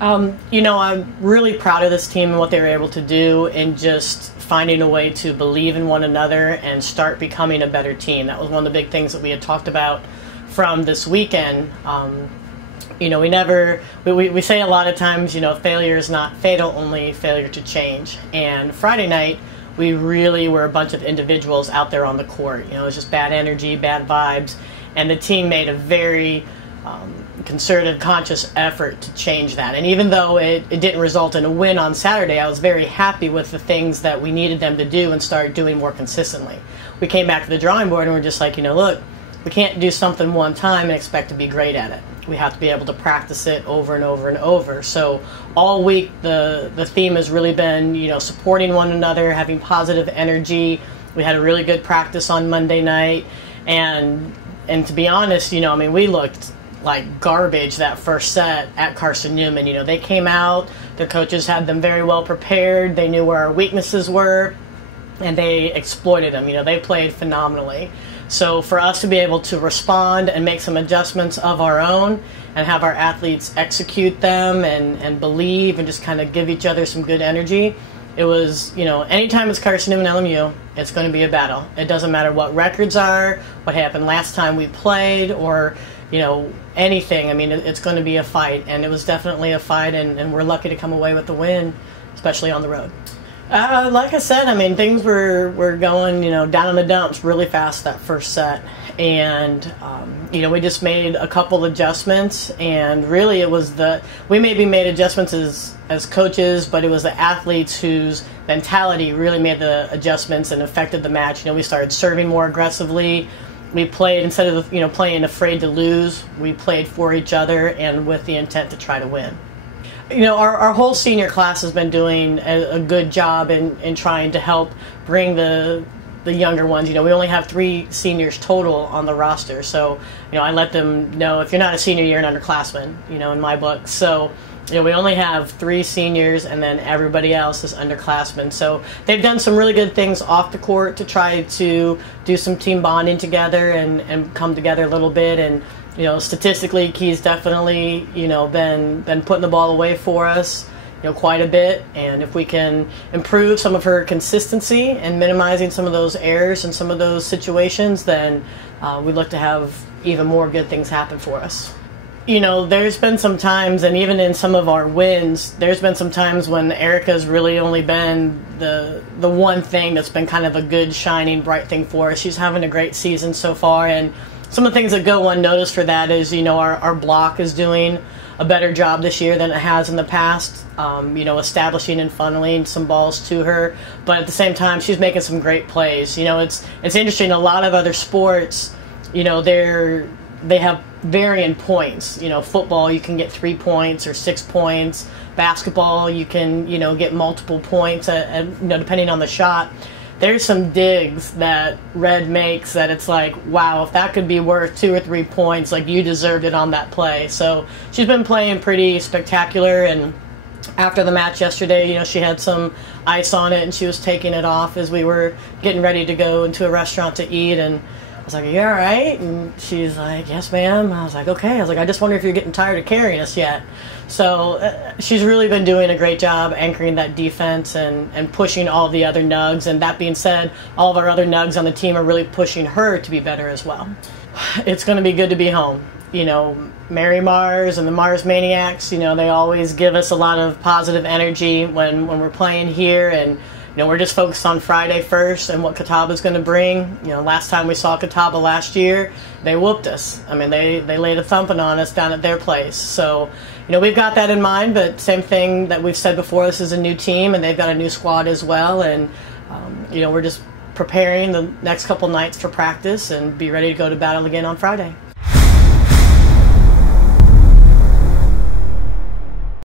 I'm really proud of this team and what they were able to do, and just finding a way to believe in one another and start becoming a better team. That was one of the big things that we had talked about from this weekend. We say a lot of times, failure is not fatal, only failure to change. And Friday night, we really were a bunch of individuals out there on the court. It was just bad energy, bad vibes, and the team made a very concerted, conscious effort to change that. And even though it didn't result in a win on Saturday, I was very happy with the things that we needed them to do and start doing more consistently. We came back to the drawing board and we're just like, look, we can't do something one time and expect to be great at it. We have to be able to practice it over and over and over. So all week the theme has really been, supporting one another, having positive energy. We had a really good practice on Monday night, and to be honest, we looked like garbage that first set at Carson Newman. They came out, the coaches had them very well prepared, they knew where our weaknesses were, and they exploited them. They played phenomenally. So for us to be able to respond and make some adjustments of our own and have our athletes execute them and believe and just kind of give each other some good energy, it was, anytime it's Carson Newman LMU, it's going to be a battle. It doesn't matter what records are, what happened last time we played, or anything. It's going to be a fight, and it was definitely a fight, and we're lucky to come away with the win, especially on the road. Like I said, things were going, down in the dumps really fast that first set, and we just made a couple adjustments, and really we maybe made adjustments as coaches, but it was the athletes whose mentality really made the adjustments and affected the match. We started serving more aggressively. We played, instead of playing afraid to lose, we played for each other and with the intent to try to win. Our whole senior class has been doing a good job in trying to help bring the younger ones. We only have 3 seniors total on the roster, so I let them know, if you're not a senior, you're an underclassman, in my book. So we only have 3 seniors, and then everybody else is underclassmen. So they've done some really good things off the court to try to do some team bonding together and come together a little bit. And statistically, Key's definitely been putting the ball away for us quite a bit. And if we can improve some of her consistency and minimizing some of those errors and some of those situations, then we look to have even more good things happen for us. There's been some times, and even in some of our wins, there's been some times when Erica's really only been the one thing that's been kind of a good, shining, bright thing for us. She's having a great season so far, and some of the things that go unnoticed for that is, our block is doing a better job this year than it has in the past, establishing and funneling some balls to her. But at the same time, she's making some great plays. It's interesting, a lot of other sports, they have varying points. Football, you can get 3 points or 6 points. Basketball, you can, get multiple points, depending on the shot. There's some digs that Red makes that it's like, wow, if that could be worth 2 or 3 points, like, you deserved it on that play. So she's been playing pretty spectacular, and after the match yesterday, she had some ice on it and she was taking it off as we were getting ready to go into a restaurant to eat, and I was like, are you all right? And she's like, yes, ma'am. I was like, okay. I was like, I just wonder if you're getting tired of carrying us yet. So she's really been doing a great job anchoring that defense and pushing all the other nugs. And that being said, all of our other nugs on the team are really pushing her to be better as well. It's going to be good to be home. Mary Mars and the Mars Maniacs, they always give us a lot of positive energy when we're playing here, and we're just focused on Friday first and what Catawba's going to bring. Last time we saw Catawba last year, they whooped us. They laid a thumping on us down at their place. So, we've got that in mind, but same thing that we've said before, this is a new team and they've got a new squad as well. And, we're just preparing the next couple nights for practice and be ready to go to battle again on Friday.